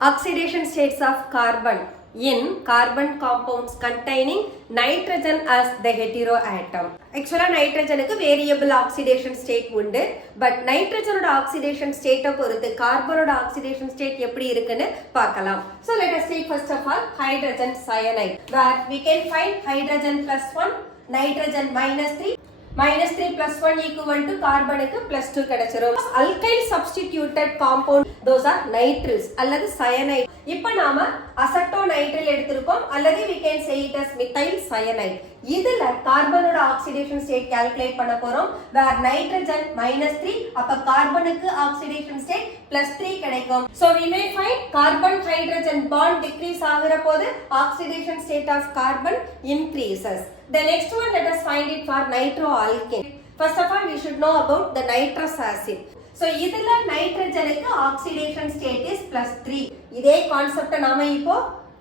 Oxidation states of carbon in carbon compounds containing nitrogen as the heteroatom. Actually nitrogen க்கு variable oxidation state உண்டு. But nitrogen ஓட oxidation state பொறுத்து carbon ஓட oxidation state எப்படி இருக்குன்னு பார்க்கலாம். So let us take first of all hydrogen cyanide, where we can find hydrogen plus 1, nitrogen minus 3. minus 3 plus 1 equal to carbon க்கு plus 2 கிடைச்சிரும். Alkyl substituted compound, those are nitriles அல்லது cyanide. இப்போ நாம அசட்டோநைட்ரைல் எடுத்திருக்கோம் அல்லது we can say it as methyl cyanide. இதுல கார்பனோட oxidation state calculate பண்ண போறோம். where nitrogen minus 3, அப்ப கார்பனுக்கு ஆக்சிடேஷன் ஸ்டேட் plus 3 கிடைக்கும். So we may find carbon hydrogen bond decrease ஆகிற போது oxidation state of carbon increases. The next one, let us find it for nitroalkane. First of all, we should know about the nitrous acid. So இதுல நைட்ரஜனுக்கு oxidation state is plus 3. இதே concept நாம இப்போ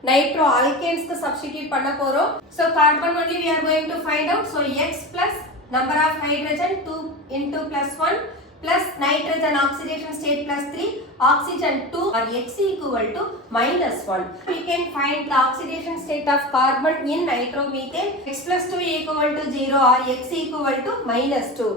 nitroalkanes க்கு substitute பண்ண போறோம். So carbon only we are going to find out. So X plus number of hydrogen 2 into plus 1 plus nitrogen oxidation state plus 3, oxygen 2 or X equal to minus 1. We can find the oxidation state of carbon in nitromethane. X plus 2 equal to 0 or X equal to minus 2.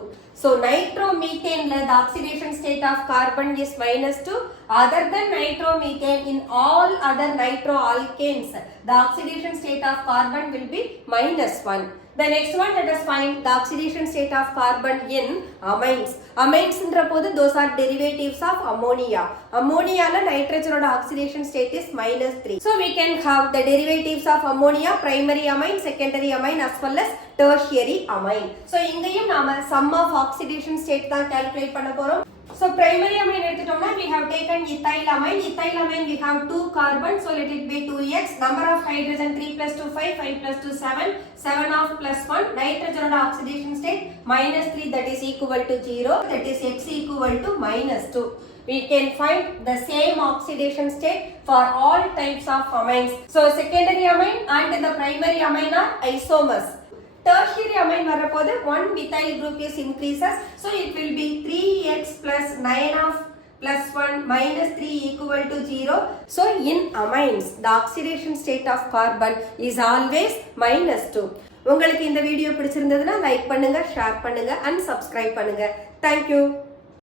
So nitromethane the oxidation state of carbon is minus 2. Other than nitromethane, in all other nitroalkanes, the oxidation state of carbon will be minus 1. The next one, let us find the oxidation state of carbon in amines. Amines ன்ற போது those are derivatives of ammonia. Ammonia ல nitrogen ஓட oxidation state is minus 3. So we can have the derivatives of ammonia, primary amine, secondary amine as well as tertiary amine. So இங்கேயும் நாம sum of oxidation state தான் calculate பண்ண போறோம். So primary amine எடுத்துட்டோம்னா we have taken ethyl amine. Ethyl amine we have 2 carbon, so let it be 2x. Number of hydrogen 3 plus 2 5, 5 plus 2 7, 7 of plus 1. Nitrogen ஓட oxidation state minus 3, that is equal to 0, that is X equal to minus 2. We can find the same oxidation state for all types of amines. So secondary amine and the primary amine are isomers. Tertiary amine வரப்போது 1 methyl group is increases, so it will be 3x plus 9 of plus 1 minus 3 equal to 0. So in amines, the oxidation state of carbon is always minus 2. உங்களுக்கு இந்த video பிடிச்சிருந்ததுன்னா like பண்ணுங்க, share பண்ணுங்க and subscribe பண்ணுங்க. Thank you.